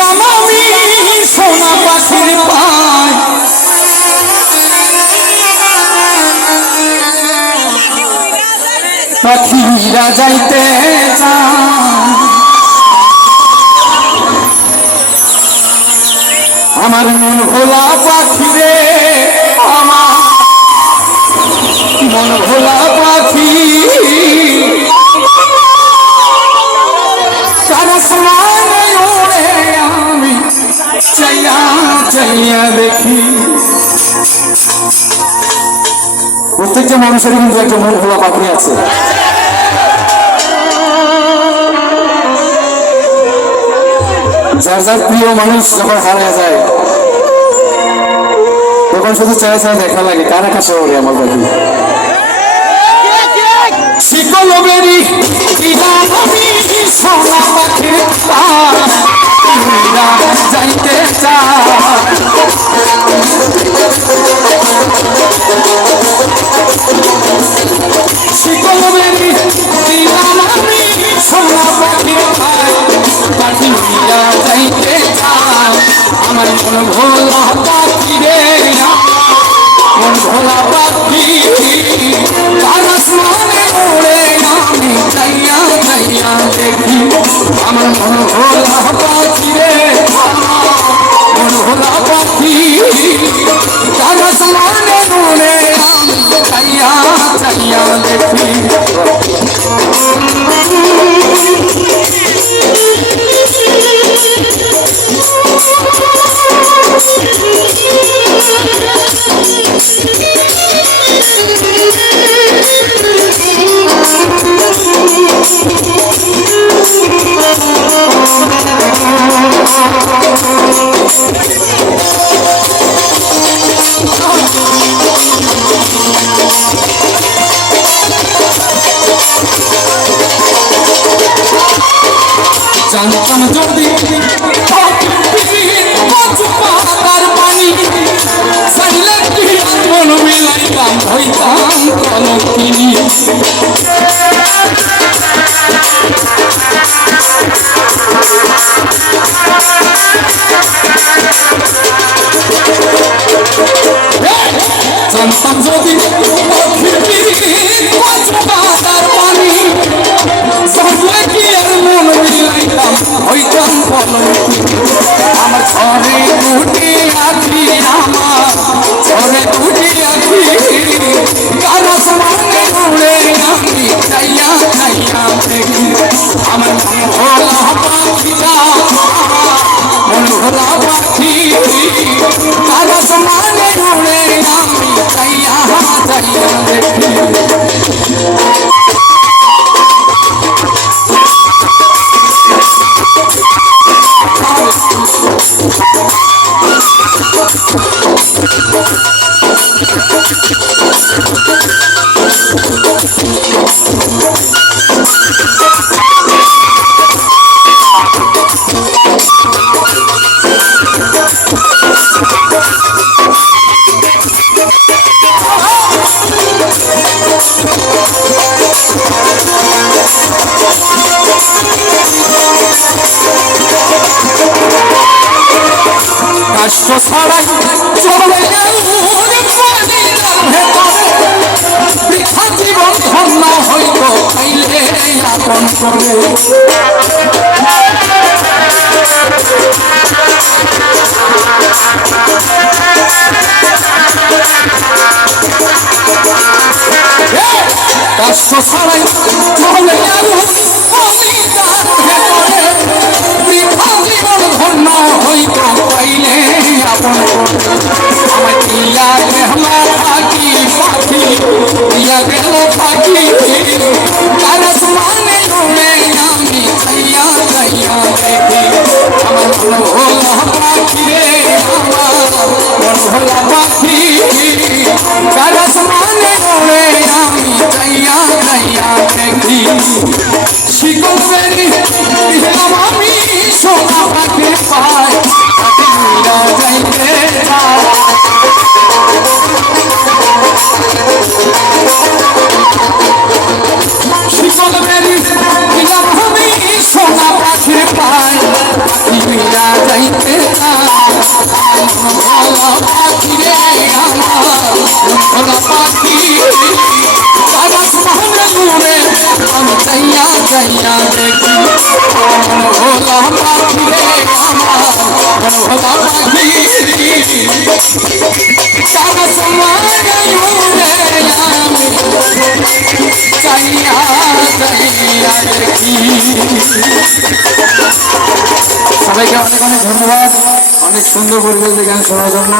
ছিলাম আমি সোনা পাখির পায় পাখিরা যাইতে আমার মন ভোলা পাখি রে আমার মন ভোলা পাখি তারা সমানে ওড়ে আমি চাইয়া চাইয়া দেখি প্রত্যেকটা মানুষের কিন্তু একটা মন ভোলা পাখি আছে যার যার প্রিয় মানুষ যখন হারিয়ে যায় তখন শুধু চায় চায় দেখা লাগে কার কাছে ওরে আমার পাখি শিকল বেরি সোনা পাখির যাইতে শিকল বেরি সোনা পাখির পাখিরা যাইতে আমার মন ভোলা পাখি রে মন ভোলা পাখি তারা আসমানে ওড়ে আমি চাইয়া চাইয়া দেখি আমার মন ভোলা পাখি রে মন ভোলা পাখি তারা আসমানে ওড়ে আমি চাইয়া চাইয়া দেখি জানতাম যদি পাতার পানি চাইলে কি মন মিলাইতাম হইতাম কলকিনি জানতাম যদি পাতার পানি চাইলে কি আর মন মিলাইতাম হইতাম কলকিনি আমার ঘরে দুটি আখি আমার ঘরে দুটি আখি কারো সমানে উড়ে আমি চাইয়া চাইয়া দেখি আমার মন ভোলা পাখিরা মন ভোলা পাখি কারো সমানে উড়ে আমি চাইয়া চাইয়া দেখি কষ্ট ছাড়াই চলে বৃথা জীবন ধন্য হইত পাইলে আপন করে কষ্ট ছাড়াই চলে বৃথা জীবন ধন্য হইত পাইলে আপন আমার দিয়া গেল পাখি পাখি দিয়া গেল পাখি তার আসমানে উড়ে আমি চাইয়া চাইয়া দেখি আমার মন ভোলা পাখি রে আমার মন ভোলা পাখি তার আসমানে উড়ে আমি চাইয়া চাইয়া দেখি শিকল বেরি আমি সোনা পাখির পায় পাখিরা যাইতে চায় উড়া যাইতে চায় ভোলা পাখি রে আমার ভোলা পাখি সারাস মহলে দূরে আমি চাইয়া চাইয়া দেখি ভোলা পাখি রে আমার ভোলা পাখি সারাস মহলে দূরে আমি চাইয়া চাইয়া দেখি। সবাইকে অনেক অনেক ধন্যবাদ, অনেক সুন্দর পরিবেশ গান শোনার জন্য।